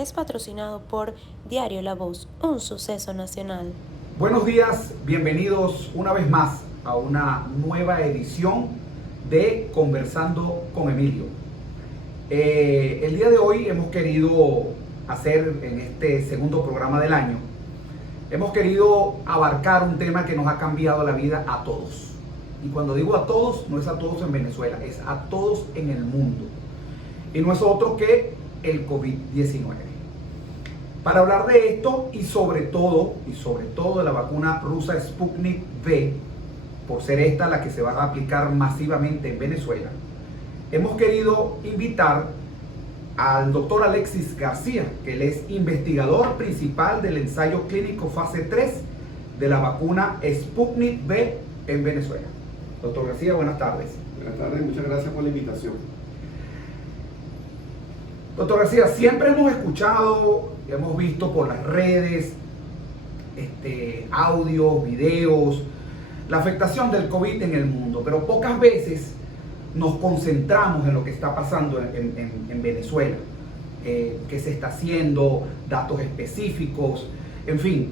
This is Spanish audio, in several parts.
es patrocinado por Diario La Voz, un suceso nacional. Buenos días, bienvenidos una vez más a una nueva edición de Conversando con Emilio. El día de hoy hemos querido hacer en este segundo programa del año, hemos querido abarcar un tema que nos ha cambiado la vida a todos. Y cuando digo a todos, no es a todos en Venezuela, es a todos en el mundo. Y no es otro que el COVID-19. Para hablar de esto y sobre todo de la vacuna rusa Sputnik V, por ser esta la que se va a aplicar masivamente en Venezuela, hemos querido invitar al doctor Alexis García, que él es investigador principal del ensayo clínico fase 3 de la vacuna Sputnik V en Venezuela. Doctor García, buenas tardes. Buenas tardes, muchas gracias por la invitación. Doctor García, siempre hemos escuchado, hemos visto por las redes, audios, videos, la afectación del COVID en el mundo, pero pocas veces nos concentramos en lo que está pasando en Venezuela, qué se está haciendo, datos específicos, en fin,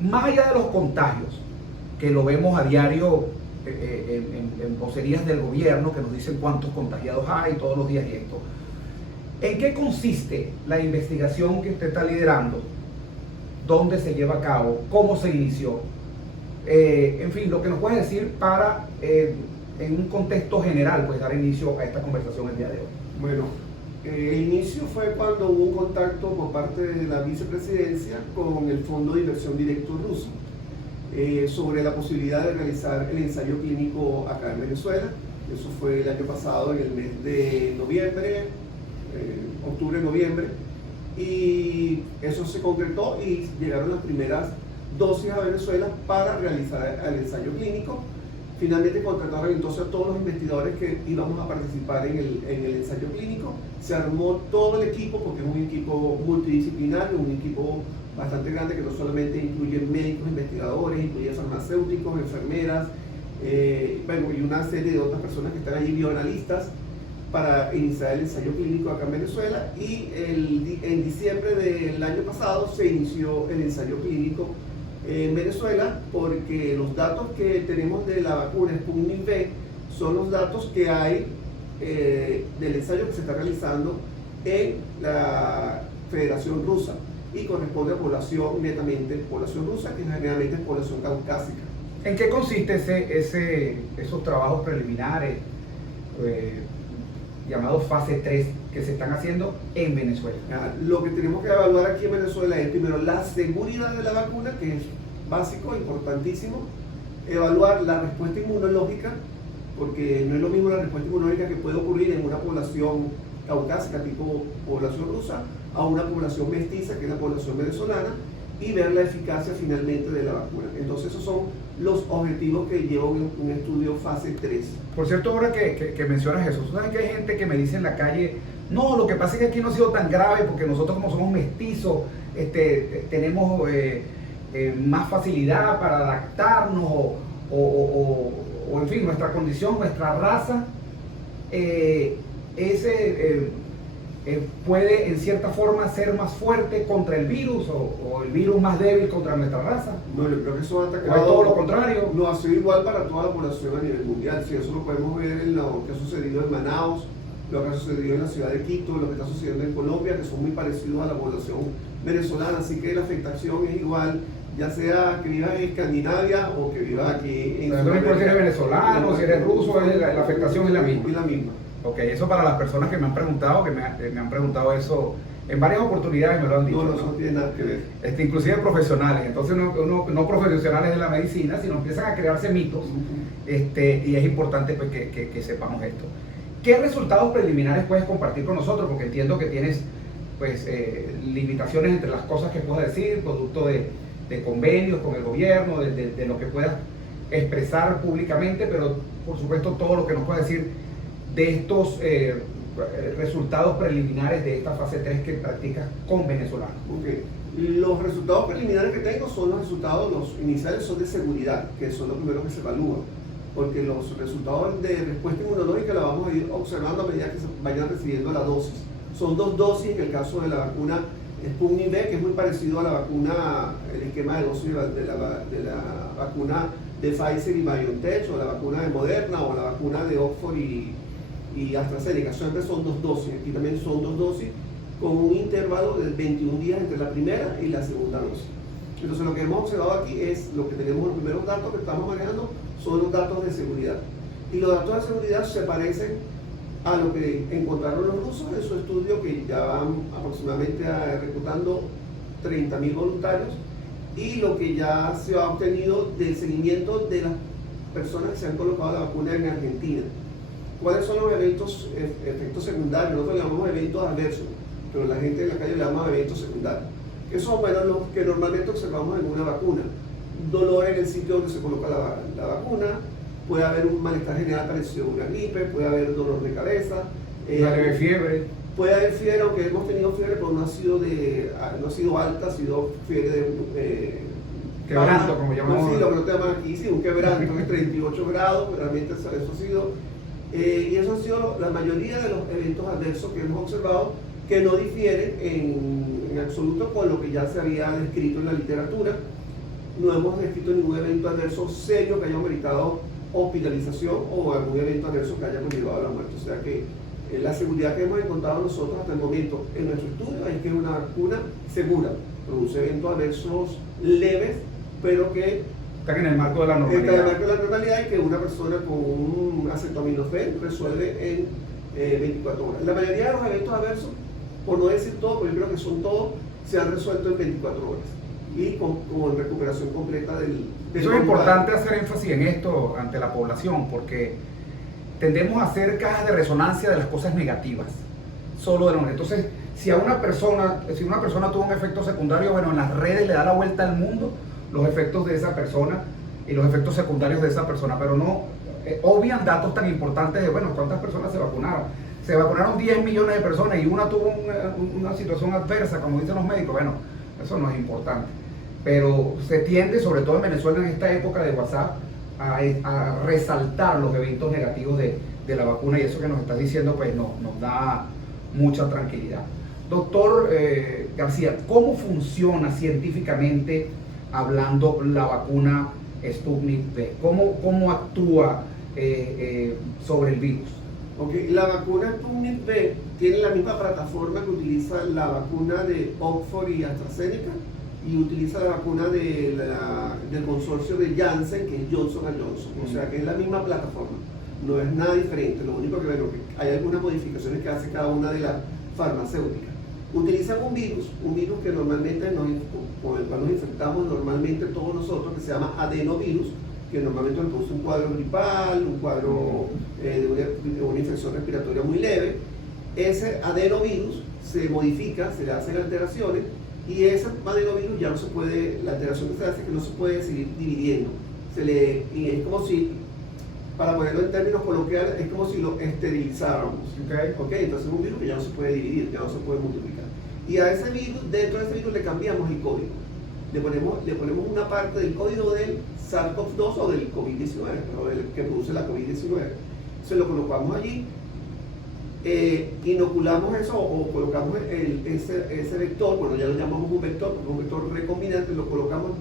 más allá de los contagios, que lo vemos a diario en vocerías del gobierno, que nos dicen cuántos contagiados hay todos los días y esto. ¿En qué consiste la investigación que usted está liderando? ¿Dónde se lleva a cabo? ¿Cómo se inició? En fin, lo que nos puede decir para, en un contexto general, pues dar inicio a esta conversación el día de hoy. Bueno, el inicio fue cuando hubo un contacto por parte de la vicepresidencia con el Fondo de Inversión Directo ruso sobre la posibilidad de realizar el ensayo clínico acá en Venezuela. Eso fue el año pasado, en el mes de noviembre, octubre-noviembre, y eso se concretó y llegaron las primeras dosis a Venezuela para realizar el ensayo clínico. Finalmente contrataron entonces a todos los investigadores que íbamos a participar en el ensayo clínico. Se armó todo el equipo, porque es un equipo multidisciplinario, un equipo bastante grande que no solamente incluye médicos, investigadores, incluye farmacéuticos, enfermeras, y una serie de otras personas que están allí, bioanalistas, para iniciar el ensayo clínico acá en Venezuela. Y en diciembre del año pasado se inició el ensayo clínico en Venezuela, porque los datos que tenemos de la vacuna Sputnik V son los datos que hay del ensayo que se está realizando en la Federación Rusa y corresponde a población, netamente población rusa, que generalmente es población caucásica. ¿En qué consiste esos trabajos preliminares llamados fase 3 que se están haciendo en Venezuela? Lo que tenemos que evaluar aquí en Venezuela es primero la seguridad de la vacuna, que es básico, importantísimo. Evaluar la respuesta inmunológica, porque no es lo mismo la respuesta inmunológica que puede ocurrir en una población caucásica tipo población rusa a una población mestiza, que es la población venezolana, y ver la eficacia finalmente de la vacuna. Entonces esos son los objetivos que lleva un estudio fase 3. Por cierto, ahora que mencionas eso, ¿sabes que hay gente que me dice en la calle, no, lo que pasa es que aquí no ha sido tan grave porque nosotros como somos mestizos, tenemos más facilidad para adaptarnos o en fin, nuestra condición, nuestra raza, puede en cierta forma ser más fuerte contra el virus o el virus más débil contra nuestra raza? No, yo creo que eso ha atacado. ¿O es todo lo contrario? No, ha sido igual para toda la población a nivel mundial. Si eso lo podemos ver en lo que ha sucedido en Manaus, lo que ha sucedido en la ciudad de Quito, lo que está sucediendo en Colombia, que son muy parecidos a la población venezolana. Así que la afectación es igual, ya sea que vivas en Escandinavia o que vivas aquí en Sudamérica. No importa si eres venezolano, si eres ruso, la afectación es la misma. Es la misma. Ok, eso para las personas que me han preguntado, me han preguntado eso en varias oportunidades, me lo han dicho. No, eso no tiene nada que ver. Inclusive profesionales, entonces no profesionales de la medicina, sino empiezan a crearse mitos, y es importante pues, que sepamos esto. ¿Qué resultados preliminares puedes compartir con nosotros? Porque entiendo que tienes pues, limitaciones entre las cosas que puedes decir, producto de convenios con el gobierno, de lo que puedas expresar públicamente, pero por supuesto todo lo que nos puedas decir de estos resultados preliminares de esta fase 3 que practicas con venezolanos. Okay. Los resultados preliminares que tengo son los resultados, los iniciales son de seguridad, que son los primeros que se evalúan, porque los resultados de respuesta inmunológica la vamos a ir observando a medida que se vayan recibiendo la dosis. Son 2 dosis en el caso de la vacuna Sputnik V, que es muy parecido a la vacuna, el esquema de dosis de la vacuna de Pfizer y BioNTech, o la vacuna de Moderna, o la vacuna de Oxford y AstraZeneca. Siempre son 2 dosis, aquí también son 2 dosis, con un intervalo de 21 días entre la primera y la segunda dosis. Entonces lo que hemos observado aquí es, lo que tenemos, los primeros datos que estamos manejando son los datos de seguridad. Y los datos de seguridad se parecen a lo que encontraron los rusos en su estudio, que ya van aproximadamente reclutando 30.000 voluntarios, y lo que ya se ha obtenido del seguimiento de las personas que se han colocado la vacuna en Argentina. ¿Cuáles son los efectos secundarios? Nosotros le llamamos eventos adversos, pero la gente en la calle le llama eventos secundarios, que son, bueno, los que normalmente observamos en una vacuna. Dolor en el sitio donde se coloca la vacuna, puede haber un malestar general parecido a una gripe, puede haber dolor de cabeza, una leve fiebre. Puede haber fiebre, aunque hemos tenido fiebre, pero no ha sido alta, ha sido fiebre de quebranto, como llamamos. Sí, lo que no te llaman aquí, sí, un quebranto de 38 grados, realmente eso ha sido. Y eso han sido la mayoría de los eventos adversos que hemos observado, que no difieren en absoluto con lo que ya se había descrito en la literatura. No hemos descrito ningún evento adverso serio que haya meritado hospitalización o algún evento adverso que haya conllevado a la muerte. O sea que la seguridad que hemos encontrado nosotros hasta el momento en nuestro estudio es que es una vacuna segura, produce eventos adversos leves, pero que están en el marco de la normalidad. Está en el marco de la normalidad, y que una persona con un acetaminofén resuelve en 24 horas. La mayoría de los eventos adversos, por no decir todo, porque yo creo que son todos, se han resuelto en 24 horas y con recuperación completa del Eso es importante hacer énfasis en esto ante la población, porque tendemos a hacer cajas de resonancia de las cosas negativas, solo de lo negativo. Entonces, si una persona tuvo un efecto secundario, bueno, en las redes le da la vuelta al mundo los efectos de esa persona y los efectos secundarios de esa persona, pero no obvian datos tan importantes de, bueno, cuántas personas se vacunaron. Se vacunaron 10 millones de personas y una tuvo una situación adversa, como dicen los médicos. Bueno, eso no es importante. Pero se tiende, sobre todo en Venezuela en esta época de WhatsApp, a resaltar los eventos negativos de la vacuna, y eso que nos estás diciendo pues nos da mucha tranquilidad. Doctor García, ¿cómo funciona científicamente hablando la vacuna Sputnik V? ¿Cómo actúa sobre el virus? Okay. La vacuna Sputnik V tiene la misma plataforma que utiliza la vacuna de Oxford y AstraZeneca, y utiliza la vacuna del consorcio de Janssen, que es Johnson & Johnson. O sea que es la misma plataforma, no es nada diferente. Lo único que hay algunas modificaciones que hace cada una de las farmacéuticas. Utilizan un virus que normalmente con el cual nos infectamos normalmente todos nosotros, que se llama adenovirus, que normalmente nos produce un cuadro gripal, un cuadro de una infección respiratoria muy leve. Ese adenovirus se modifica, se le hacen alteraciones, y ese adenovirus ya no se puede, la alteración que se hace es que no se puede seguir dividiendo. Y es como si, para ponerlo en términos coloquiales, es como si lo esterilizáramos. Okay. Entonces es un virus que ya no se puede dividir, ya no se puede multiplicar. Y a ese virus, dentro de ese virus le cambiamos el código. Le ponemos una parte del código del SARS-CoV-2 o del COVID-19, pero el que produce la COVID-19. Se lo colocamos allí, inoculamos eso o colocamos ese vector, bueno, ya lo llamamos un vector recombinante, lo colocamos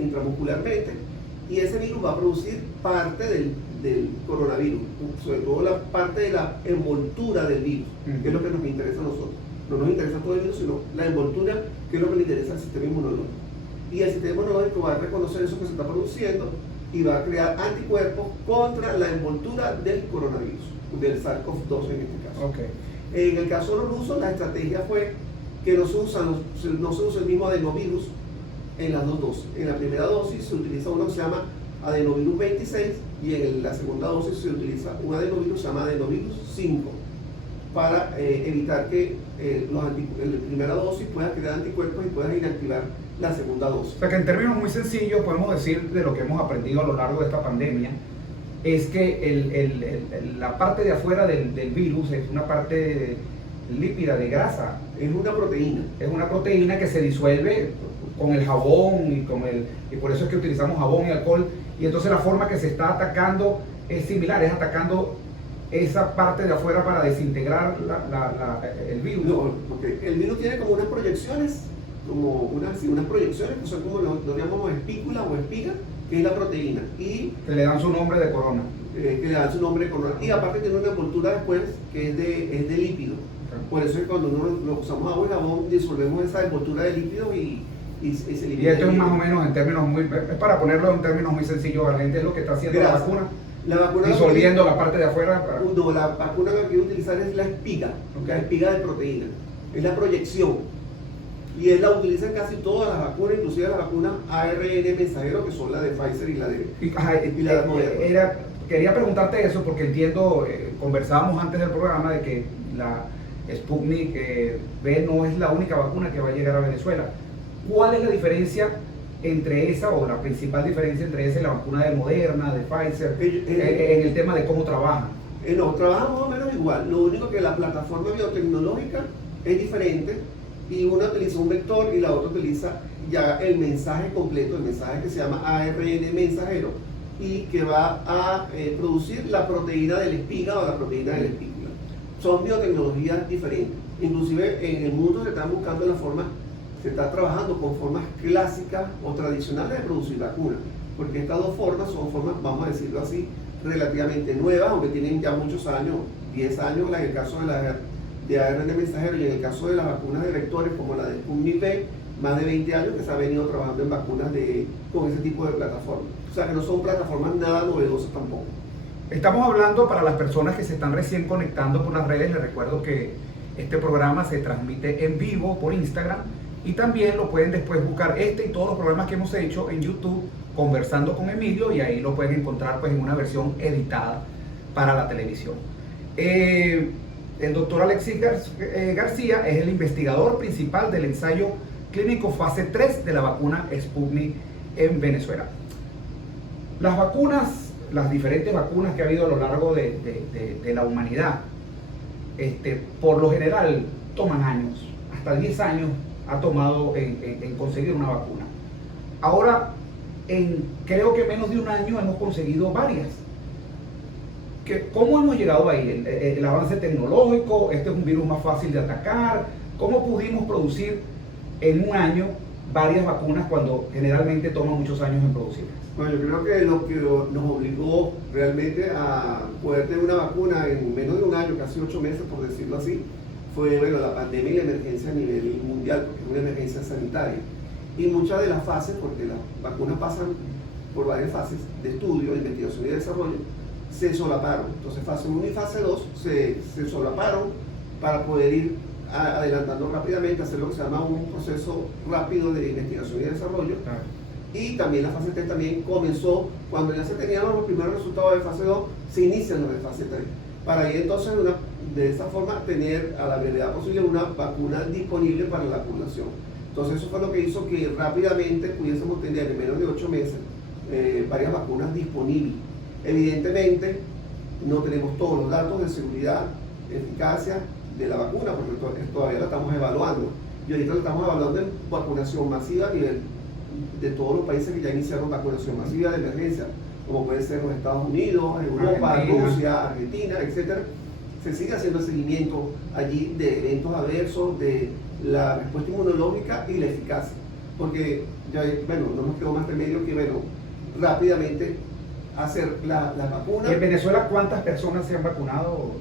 intramuscularmente, y ese virus va a producir parte del coronavirus, sobre todo la parte de la envoltura del virus, que es lo que nos interesa a nosotros. No nos interesa todo el virus, sino la envoltura, que es lo que le interesa al sistema inmunológico. Y el sistema inmunológico va a reconocer eso que se está produciendo y va a crear anticuerpos contra la envoltura del coronavirus, del SARS-CoV-2 en este caso. Okay. En el caso de los rusos, la estrategia fue que no se usa el mismo adenovirus en las dos dosis. En la primera dosis se utiliza uno que se llama adenovirus 26, y en la segunda dosis se utiliza un adenovirus que se llama adenovirus 5, para evitar que la primera dosis pueda crear anticuerpos y pueda inactivar la segunda dosis. O sea que en términos muy sencillos podemos decir, de lo que hemos aprendido a lo largo de esta pandemia, es que la parte de afuera del virus es una parte lípida, de grasa. Es una proteína. Es una proteína que se disuelve con el jabón y por eso es que utilizamos jabón y alcohol. Y entonces la forma que se está atacando es similar, es atacando esa parte de afuera para desintegrar el virus? No, porque el virus tiene como unas proyecciones, unas proyecciones que son como lo llamamos espícula o espiga, que es la proteína. Y que le dan su nombre de corona. que le dan su nombre de corona. Y aparte tiene una envoltura después que es de lípido. Por eso es que cuando lo usamos agua y jabón, disolvemos esa envoltura de lípido y se elimina. Y esto es más o menos en términos es para ponerlo en términos muy sencillos, la gente es lo que está haciendo la vacuna. La vacuna disolviendo la parte de afuera. No, la vacuna que quiero utilizar es la espiga, la espiga de proteína. Es la proyección. Y él la utiliza en casi todas las vacunas, inclusive las vacunas ARN mensajero, que son la de Pfizer y la de Moderna. Quería preguntarte eso porque entiendo, conversábamos antes del programa de que la Sputnik V no es la única vacuna que va a llegar a Venezuela. ¿Cuál es la diferencia entre esa, o la principal diferencia entre esa y la vacuna de Moderna, de Pfizer, en el tema de cómo trabajan? No, trabajan más o menos igual. Lo único que la plataforma biotecnológica es diferente y una utiliza un vector y la otra utiliza ya el mensaje completo, el mensaje que se llama ARN mensajero y que va a producir la proteína de la espiga o la proteína de la espícula. Son biotecnologías diferentes. Inclusive en el mundo se están buscando la forma, se está trabajando con formas clásicas o tradicionales de producir vacunas, porque estas dos formas son formas, vamos a decirlo así, relativamente nuevas, aunque tienen ya muchos años, 10 años en el caso de ARN mensajero y en el caso de las vacunas de vectores como la de Sputnik V, más de 20 años que se ha venido trabajando en vacunas con ese tipo de plataformas. O sea que no son plataformas nada novedosas tampoco. Estamos hablando para las personas que se están recién conectando por las redes. Les recuerdo que este programa se transmite en vivo por Instagram y también lo pueden después buscar y todos los programas que hemos hecho en YouTube, Conversando con Emilio, y ahí lo pueden encontrar pues en una versión editada para la televisión. El doctor Alexis García es el investigador principal del ensayo clínico fase 3 de la vacuna Sputnik en Venezuela. Las vacunas, las diferentes vacunas que ha habido a lo largo de la humanidad, por lo general toman años, hasta 10 años ha tomado en conseguir una vacuna. Ahora, creo que menos de un año hemos conseguido varias. ¿Cómo hemos llegado ahí? El avance tecnológico, este es un virus más fácil de atacar. ¿Cómo pudimos producir en un año varias vacunas cuando generalmente toma muchos años en producirlas? Bueno, yo creo que lo que nos obligó realmente a poder tener una vacuna en menos de un año, casi 8 meses por decirlo así, fue la pandemia y la emergencia a nivel mundial, porque es una emergencia sanitaria. Y muchas de las fases, porque las vacunas pasan por varias fases de estudio, de investigación y de desarrollo, se solaparon. Entonces fase 1 y fase 2 se solaparon para poder ir adelantando rápidamente, hacer lo que se llama un proceso rápido de investigación y desarrollo. Y también la fase 3 también comenzó, cuando ya se tenían los primeros resultados de fase 2, se inician los de fase 3. Para ir entonces de esa forma tener a la brevedad posible una vacuna disponible para la población. Entonces eso fue lo que hizo que rápidamente pudiésemos tener en menos de 8 meses varias vacunas disponibles. Evidentemente no tenemos todos los datos de seguridad, eficacia de la vacuna, porque todavía la estamos evaluando. Y ahorita la estamos evaluando en vacunación masiva a nivel de todos los países que ya iniciaron vacunación masiva de emergencia, como pueden ser los Estados Unidos, Europa, Argentina, Rusia, Argentina, etc. Se sigue haciendo el seguimiento allí de eventos adversos, de la respuesta inmunológica y la eficacia. Porque ya, no nos quedó más remedio que rápidamente hacer las vacunas. ¿En Venezuela cuántas personas se han vacunado?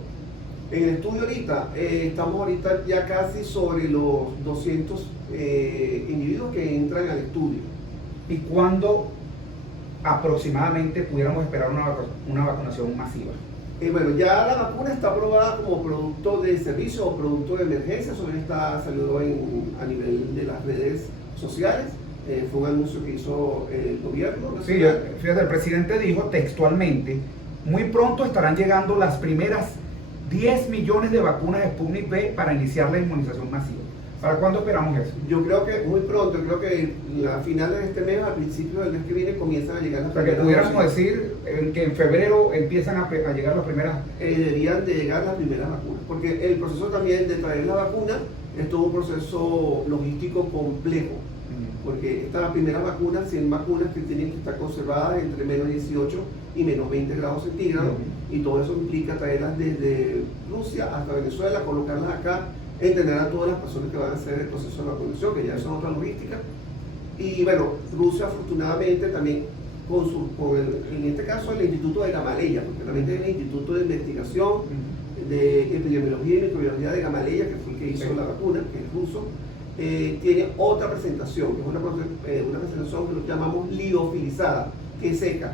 En el estudio ahorita, estamos ahorita ya casi sobre los 200 individuos que entran al estudio. ¿Y cuándo aproximadamente pudiéramos esperar una vacunación masiva? Ya la vacuna está aprobada como producto de servicio o producto de emergencia. Eso ya salió a nivel de las redes sociales. Fue un anuncio que hizo el gobierno nacional. Sí, fíjate, el presidente dijo textualmente: muy pronto estarán llegando las primeras 10 millones de vacunas de Sputnik V para iniciar la inmunización masiva. ¿Para cuándo esperamos eso? Yo creo que muy pronto, creo que a finales de este mes, al principio del mes que viene, comienzan a llegar las primeras. Para que pudiéramos decir que en febrero empiezan a llegar las primeras. Deberían de llegar las primeras vacunas, porque el proceso también de traer la vacuna es todo un proceso logístico complejo. porque estas primeras vacunas, 100 vacunas que tienen que estar conservadas entre menos 18 y menos 20 grados centígrados, y todo eso implica traerlas desde Rusia hasta Venezuela, colocarlas acá, entender a todas las personas que van a hacer el proceso de vacunación, que ya son otra logística. Y bueno, Rusia afortunadamente también, en este caso el Instituto de Gamaleya, porque también tiene el Instituto de Investigación de Epidemiología y Microbiología de Gamaleya, que fue el que hizo la vacuna, que es ruso, tiene otra presentación, que es una presentación que lo llamamos liofilizada, que es seca,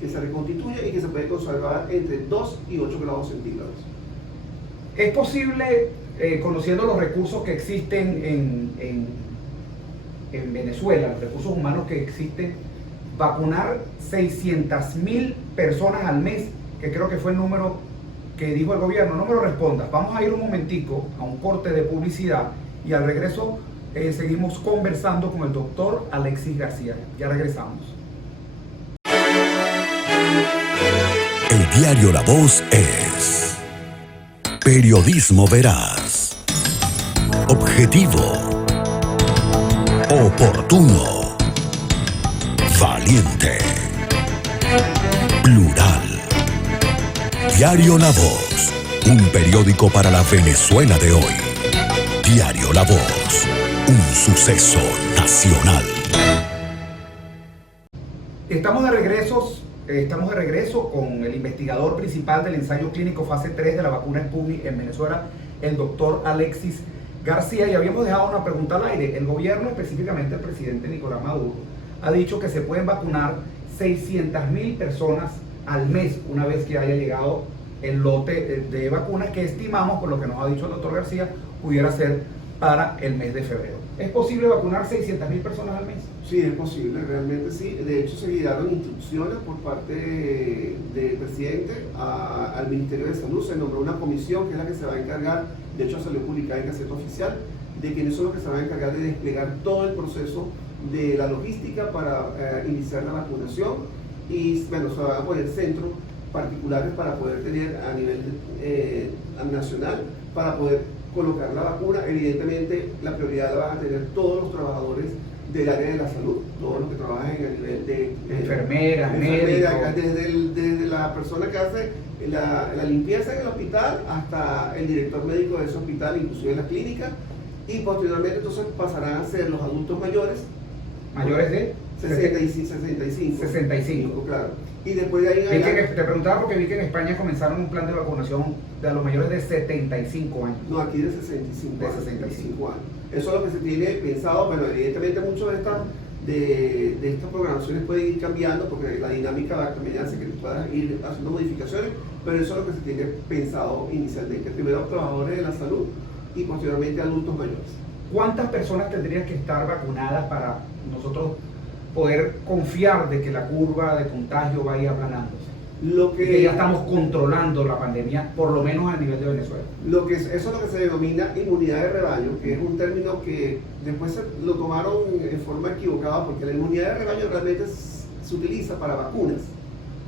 que se reconstituye y que se puede conservar entre 2 y 8 grados centígrados. ¿Es posible, conociendo los recursos que existen en Venezuela, los recursos humanos que existen, vacunar 600.000 personas al mes, que creo que fue el número que dijo el gobierno? No me lo respondas. Vamos a ir un momentico a un corte de publicidad y al regreso seguimos conversando con el doctor Alexis García. Ya regresamos. El diario La Voz es periodismo veraz, objetivo, oportuno, valiente, plural. Diario La Voz, un periódico para la Venezuela de hoy. Diario La Voz, un suceso nacional. Estamos de regreso con el investigador principal del ensayo clínico fase 3 de la vacuna Sputnik en Venezuela, el doctor Alexis García, y habíamos dejado una pregunta al aire. El gobierno, específicamente el presidente Nicolás Maduro, ha dicho que se pueden vacunar 600.000 personas al mes una vez que haya llegado el lote de vacunas que estimamos, por lo que nos ha dicho el doctor García, pudiera ser para el mes de febrero. ¿Es posible vacunar 600.000 personas al mes? Sí, es posible, realmente sí. De hecho, se dieron instrucciones por parte del presidente al Ministerio de Salud. Se nombró una comisión que es la que se va a encargar, de hecho salió publicada en Gaceta Oficial, de quienes son los que se van a encargar de desplegar todo el proceso de la logística para iniciar la vacunación. Y bueno, se van a poner centros particulares para poder tener a nivel nacional, para poder colocar la vacuna. Evidentemente la prioridad la van a tener todos los trabajadores del área de la salud, todos los que trabajan en el nivel de enfermeras, médicos, desde la persona que hace la limpieza en el hospital hasta el director médico de ese hospital, inclusive en la clínica, y posteriormente entonces pasarán a ser los adultos mayores de 65, claro. Y después de ahí te preguntaba porque vi que en España comenzaron un plan de vacunación de los mayores de 75 años. No, aquí de 65 de años. 65 años. Eso es lo que se tiene pensado. Bueno, evidentemente muchas de estas programaciones pueden ir cambiando porque la dinámica también hace que puedas ir haciendo modificaciones, pero eso es lo que se tiene pensado inicialmente. Primero trabajadores de la salud y posteriormente adultos mayores. ¿Cuántas personas tendrían que estar vacunadas para nosotros poder confiar de que la curva de contagio va a ir aplanándose? Que ya estamos controlando la pandemia, por lo menos a nivel de Venezuela. Eso es lo que se denomina inmunidad de rebaño, que es un término que después lo tomaron en forma equivocada, porque la inmunidad de rebaño realmente se utiliza para vacunas,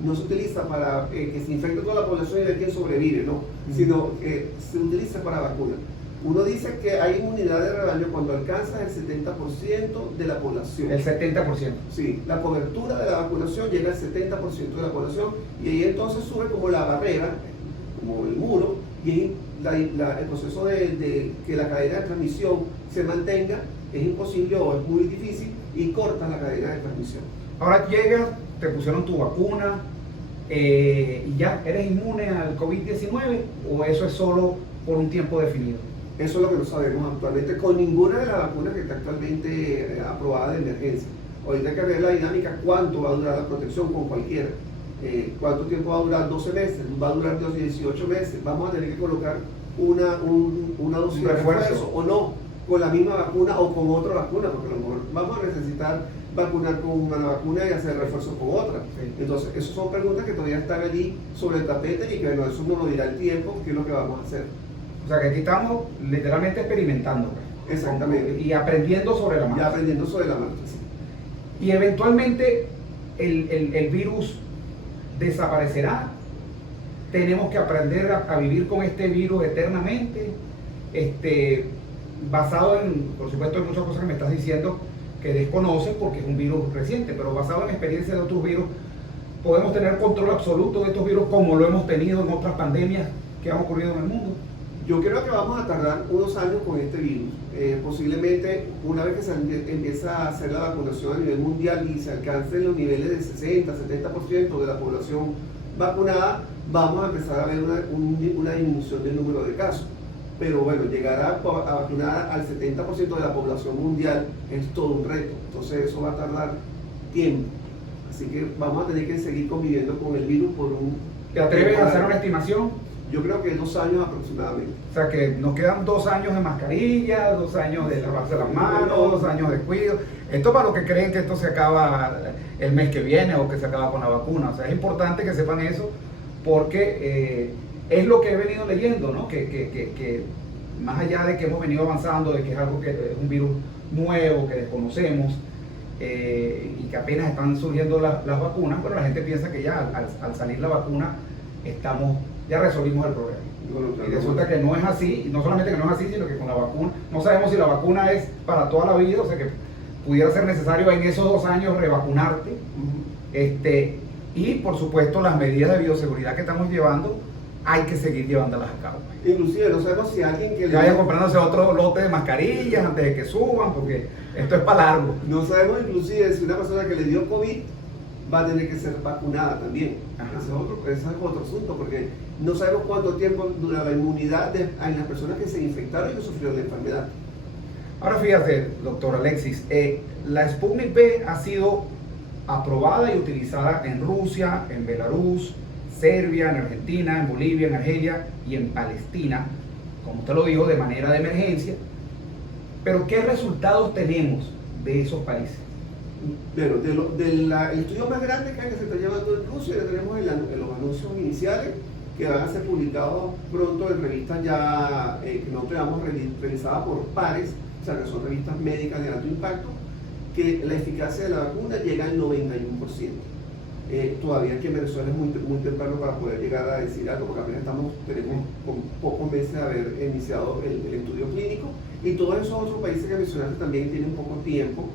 no se utiliza para que se infecte toda la población y ver quién sobrevive, ¿no? Sino que se utiliza para vacunas. Uno dice que hay inmunidad de rebaño cuando alcanza el 70% de la población. El 70%. Sí, la cobertura de la vacunación llega al 70% de la población y ahí entonces sube como la barrera, como el muro, y el proceso de que la cadena de transmisión se mantenga es imposible o es muy difícil y corta la cadena de transmisión. Ahora llegas, te pusieron tu vacuna y ya eres inmune al COVID-19, o eso es solo por un tiempo definido. Eso es lo que no sabemos actualmente con ninguna de las vacunas que está actualmente aprobada de emergencia. Ahorita hay que ver la dinámica, cuánto va a durar la protección con cualquiera. ¿Cuánto tiempo va a durar? 12 meses, va a durar 18 meses. Vamos a tener que colocar una dosis de refuerzo o no, con la misma vacuna o con otra vacuna, porque a lo mejor vamos a necesitar vacunar con una vacuna y hacer refuerzo con otra. Sí. Entonces, esas son preguntas que todavía están allí sobre el tapete y que bueno, eso nos lo dirá el tiempo, qué es lo que vamos a hacer. O sea que aquí estamos literalmente experimentando. Exactamente. Y aprendiendo sobre la marcha. Sí. Y eventualmente el virus desaparecerá. Tenemos que aprender a vivir con este virus eternamente. Basado en, por supuesto, en muchas cosas que me estás diciendo, que desconocen porque es un virus reciente, pero basado en experiencia de otros virus, podemos tener control absoluto de estos virus como lo hemos tenido en otras pandemias que han ocurrido en el mundo. Yo creo que vamos a tardar unos años con este virus. Posiblemente una vez que se empieza a hacer la vacunación a nivel mundial y se alcancen los niveles de 60, 70% de la población vacunada, vamos a empezar a ver una disminución del número de casos. Pero bueno, llegar a vacunar al 70% de la población mundial es todo un reto. Entonces eso va a tardar tiempo. Así que vamos a tener que seguir conviviendo con el virus por un... ¿Te atreves a hacer una estimación? Yo creo que 2 años aproximadamente. O sea que nos quedan 2 años de mascarilla, 2 años de lavarse las manos, 2 años de cuidado. Esto para los que creen que esto se acaba el mes que viene o que se acaba con la vacuna. O sea, es importante que sepan eso porque es lo que he venido leyendo, ¿no? Que más allá de que hemos venido avanzando, de que es algo que es un virus nuevo, que desconocemos, y que apenas están surgiendo las vacunas, pero la gente piensa que ya al salir la vacuna ya resolvimos el problema. Y resulta que no es así, y no solamente que no es así, sino que con la vacuna, no sabemos si la vacuna es para toda la vida, o sea que pudiera ser necesario en esos 2 años revacunarte. Y por supuesto las medidas de bioseguridad que estamos llevando, hay que seguir llevándolas a cabo. Inclusive no sabemos si alguien que... Que vaya comprándose otro lote de mascarillas antes de que suban, porque esto es para largo. No sabemos inclusive si una persona que le dio COVID va a tener que ser vacunada también. Ese es otro asunto, porque no sabemos cuánto tiempo dura la inmunidad en las personas que se infectaron y que sufrieron la enfermedad. Ahora fíjate, doctor Alexis, la Sputnik V ha sido aprobada y utilizada en Rusia, en Belarus, Serbia, en Argentina, en Bolivia, en Argelia y en Palestina, como usted lo dijo, de manera de emergencia. Pero ¿qué resultados tenemos de esos países? Bueno, el estudio más grande que se está llevando en Rusia, ya tenemos en los anuncios iniciales que van a ser publicados pronto en revistas ya que nosotros hemos revisadas por pares, o sea que son revistas médicas de alto impacto, que la eficacia de la vacuna llega al 91%. Todavía aquí en Venezuela es muy temprano para poder llegar a decir algo, porque apenas tenemos con pocos meses de haber iniciado el estudio clínico, y todos esos otros países que mencionaste también tienen poco tiempo.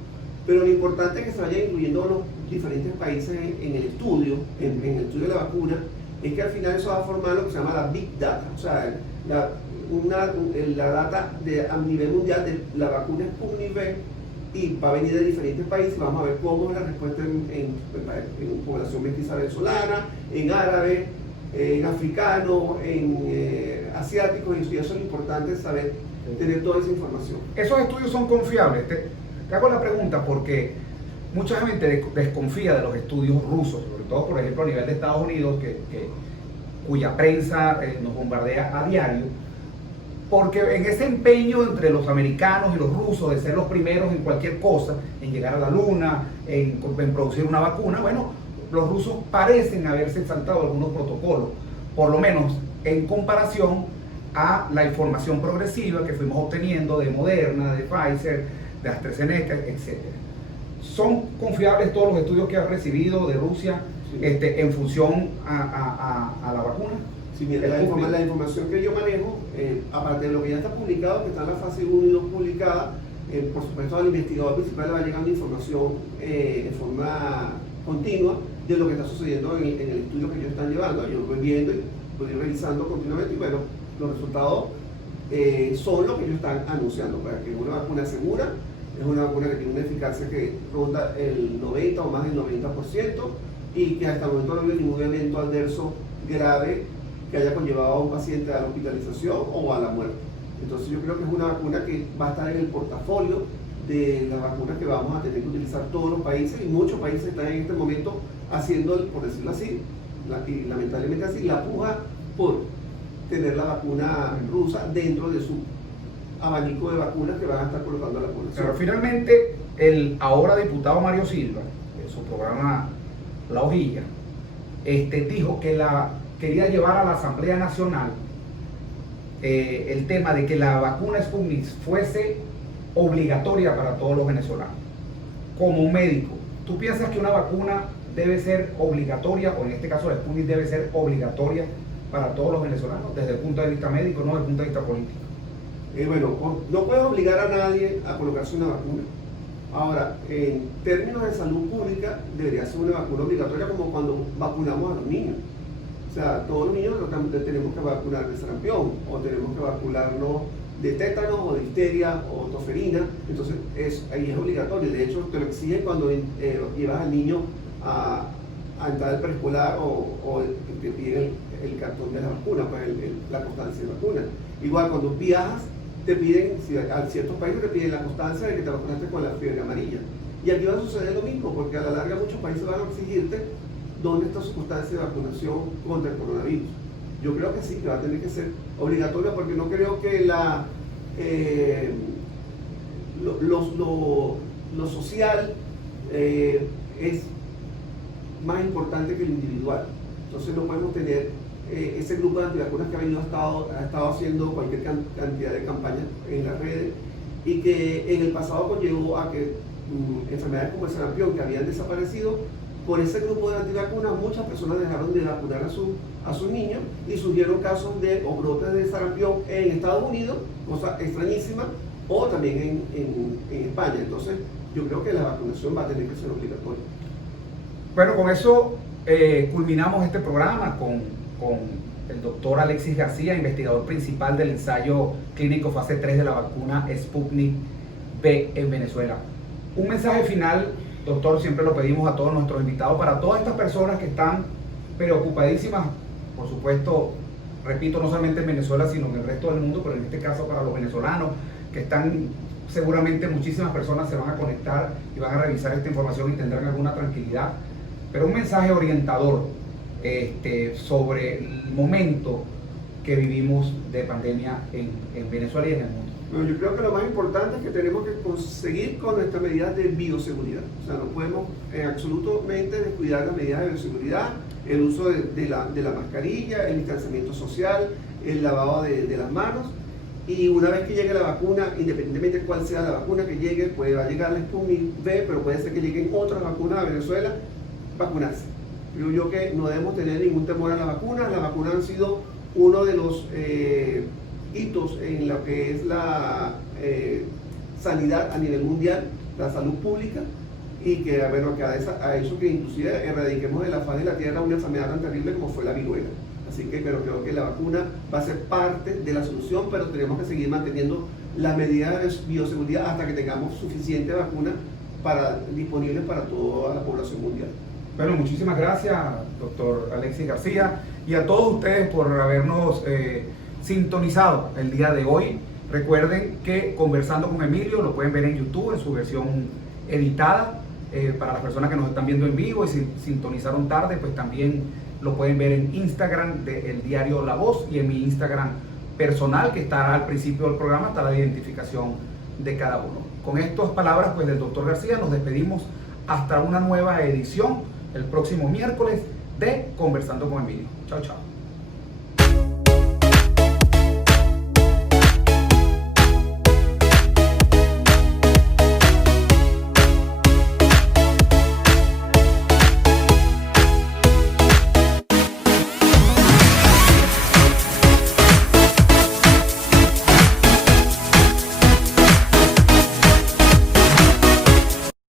Pero lo importante es que se vayan incluyendo los diferentes países en el estudio, en el estudio de la vacuna, es que al final eso va a formar lo que se llama la Big Data, o sea, la data a nivel mundial de la vacuna Sputnik V, y va a venir de diferentes países y vamos a ver cómo es la respuesta en población mestiza venezolana, en árabe, en africano, en asiáticos, y eso es lo importante saber, tener toda esa información. ¿Esos estudios son confiables? Te hago la pregunta porque mucha gente desconfía de los estudios rusos, sobre todo por ejemplo a nivel de Estados Unidos, cuya prensa nos bombardea a diario, porque en ese empeño entre los americanos y los rusos de ser los primeros en cualquier cosa, en llegar a la luna, en producir una vacuna, bueno, los rusos parecen haberse saltado algunos protocolos, por lo menos en comparación a la información progresiva que fuimos obteniendo de Moderna, de Pfizer, de AstraZeneca, etc. ¿Son confiables todos los estudios que has recibido de Rusia en función a la vacuna? Sí, mira, la información que yo manejo, aparte de lo que ya está publicado, que está en la fase 1 y 2 publicada, por supuesto al investigador principal le va llegando información de forma continua de lo que está sucediendo en el estudio que ellos están llevando. Yo voy viendo y voy revisando continuamente, y bueno, los resultados son lo que ellos están anunciando, para que es una vacuna segura, es una vacuna que tiene una eficacia que ronda el 90 o más del 90%, y que hasta el momento no ha habido ningún evento adverso grave que haya conllevado a un paciente a la hospitalización o a la muerte. Entonces yo creo que es una vacuna que va a estar en el portafolio de las vacunas que vamos a tener que utilizar todos los países, y muchos países están en este momento haciendo, por decirlo así, y lamentablemente así, la puja por tener la vacuna rusa dentro de su abanico de vacunas que van a estar colocando a la población. Pero finalmente el ahora diputado Mario Silva, en su programa La Hojilla, dijo que quería llevar a la Asamblea Nacional el tema de que la vacuna Sputnik fuese obligatoria para todos los venezolanos. Como médico, ¿tú piensas que una vacuna debe ser obligatoria, o en este caso la Sputnik debe ser obligatoria para todos los venezolanos, desde el punto de vista médico, no desde el punto de vista político? Bueno, no puedes obligar a nadie a colocarse una vacuna. Ahora, en términos de salud pública, debería ser una vacuna obligatoria como cuando vacunamos a los niños. O sea, todos los niños tenemos que vacunar de sarampión, o tenemos que vacunarnos de tétano, o de difteria, o toferina. Entonces, ahí es obligatorio. De hecho, te lo exigen cuando llevas al niño a entrar al preescolar o te piden el cartón de la vacuna, pues la constancia de vacuna. Igual, cuando viajas, te piden, a ciertos países te piden la constancia de que te vacunaste con la fiebre amarilla. Y aquí va a suceder lo mismo, porque a la larga muchos países van a exigirte dónde está su constancia de vacunación contra el coronavirus. Yo creo que sí, que va a tener que ser obligatoria, porque no creo que lo social es más importante que lo individual. Entonces no podemos tener ese grupo de antivacunas que ha estado haciendo cualquier cantidad de campañas en las redes, y que en el pasado conllevó a que enfermedades como el sarampión, que habían desaparecido, por ese grupo de antivacunas muchas personas dejaron de vacunar a sus niños, y surgieron casos o brotes de sarampión en Estados Unidos, cosa extrañísima, o también en España. Entonces yo creo que la vacunación va a tener que ser obligatoria. Bueno, con eso culminamos este programa con el doctor Alexis García, investigador principal del ensayo clínico fase 3 de la vacuna Sputnik V en Venezuela. Un mensaje final, doctor, siempre lo pedimos a todos nuestros invitados, para todas estas personas que están preocupadísimas, por supuesto, repito, no solamente en Venezuela, sino en el resto del mundo, pero en este caso para los venezolanos, que están, seguramente muchísimas personas se van a conectar y van a revisar esta información y tendrán alguna tranquilidad, pero un mensaje orientador sobre el momento que vivimos de pandemia en Venezuela y en el mundo. Bueno, yo creo que lo más importante es que tenemos que conseguir con nuestras medidas de bioseguridad. O sea, no podemos absolutamente descuidar las medidas de bioseguridad, el uso de la mascarilla, el distanciamiento social, el lavado de las manos. Y una vez que llegue la vacuna, independientemente de cuál sea la vacuna que llegue, va a llegar la Sputnik V, pero puede ser que lleguen otras vacunas a Venezuela, vacunarse. Creo yo que no debemos tener ningún temor a la vacuna. Las vacunas han sido uno de los hitos en lo que es la sanidad a nivel mundial, la salud pública, y que, bueno, que ha hecho que inclusive erradiquemos de la faz de la tierra una enfermedad tan terrible como fue la viruela. Así que, pero creo que la vacuna va a ser parte de la solución, pero tenemos que seguir manteniendo las medidas de bioseguridad hasta que tengamos suficiente vacuna disponibles para toda la población mundial. Bueno, muchísimas gracias, doctor Alexis García, y a todos ustedes por habernos sintonizado el día de hoy. Recuerden que Conversando con Emilio lo pueden ver en YouTube en su versión editada. Para las personas que nos están viendo en vivo y sintonizaron tarde, pues también lo pueden ver en Instagram del diario La Voz, y en mi Instagram personal, que está al principio del programa, está la identificación de cada uno. Con estas palabras pues del doctor García nos despedimos hasta una nueva edición el próximo miércoles de Conversando con Emilio. Chao, chao.